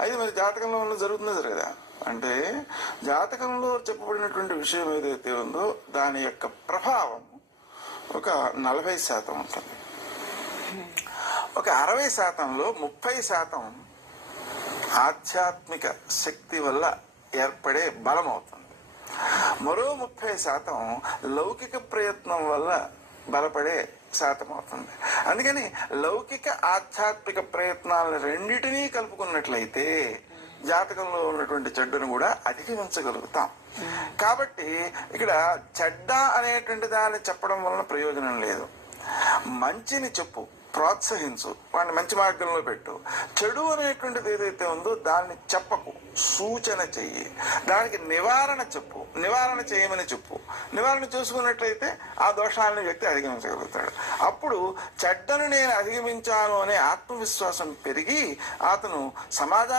అయితే మరి జాతకంలో వల్ల జరుగుతుందో జరగదా అంటే, జాతకంలో చెప్పబడినటువంటి విషయం ఏదైతే ఉందో దాని యొక్క ప్రభావం ఒక 40% ఉంటుంది. ఒక 60%లో 30% ఆధ్యాత్మిక శక్తి వల్ల ఏర్పడే బలం అవుతుంది. మరో 30% లౌకిక ప్రయత్నం వల్ల బలపడే శాతం అవుతుంది. అందుకని లౌకిక ఆధ్యాత్మిక ప్రయత్నాలను రెండింటినీ కలుపుకున్నట్లయితే జాతకంలో ఉన్నటువంటి చెడ్డను కూడా అధిగమించగలుగుతాం. కాబట్టి ఇక్కడ చెడ్డ అనేటువంటి దాన్ని చెప్పడం వలన ప్రయోజనం లేదు. మంచిని చెప్పు, ప్రోత్సహించు, వాడిని మంచి మార్గంలో పెట్టు. చెడు అనేటువంటిది ఏదైతే ఉందో దాన్ని చెప్పకు, సూచన చెయ్యి. దానికి నివారణ చెప్పు, నివారణ చేయమని చెప్పు. నివారణ చేసుకున్నట్లయితే ఆ దోషాలను వ్యక్తి అధిగమించగలుగుతాడు. అప్పుడు చెడ్డను నేను అధిగమించాను అనే ఆత్మవిశ్వాసం పెరిగి అతను సమాజానికి